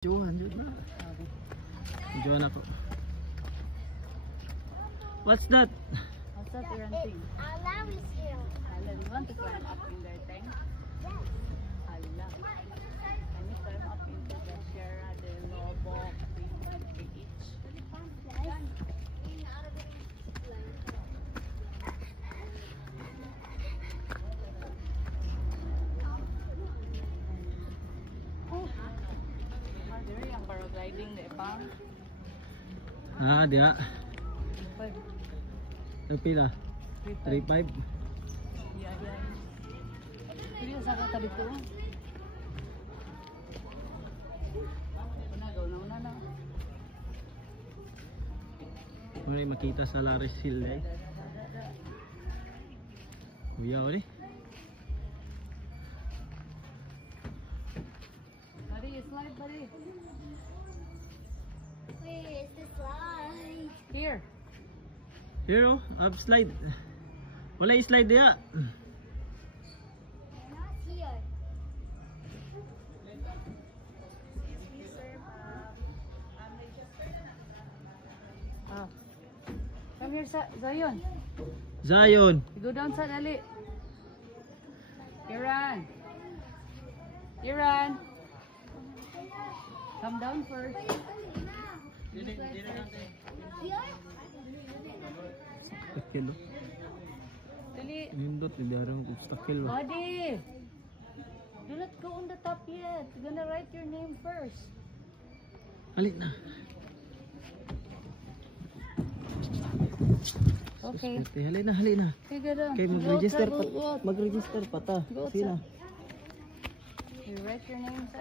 Johan na. Johan ako. What's that? What's that thing? Allah is here. Allah, you want to climb up in their tank? Yes. Allah. Can you climb up into the Sierra de Lobo beach? There yung paragliding na ipang. Ah, dia. 5. Pila? 3.5. Yeah. Hindi sa kata dito. Una na. Muna makita sa Laris Hill eh. Kuya ulit. Buddy, slide, buddy. Where is the slide? Here. Here oh, up slide. Wala i-slide dia. They're not here. Ah. Come here, Zion. Zion. You go down sa dali. Iran. Come down first. Here? Stakil oh. Dali. Nindot, hindi arang kung stakil ba. Buddy. Do not go on the top yet. You're gonna write your name first. Halit na. Okay. Halit na. Figure down. Okay, mag-register pa ta. Go Sino? You write your name sa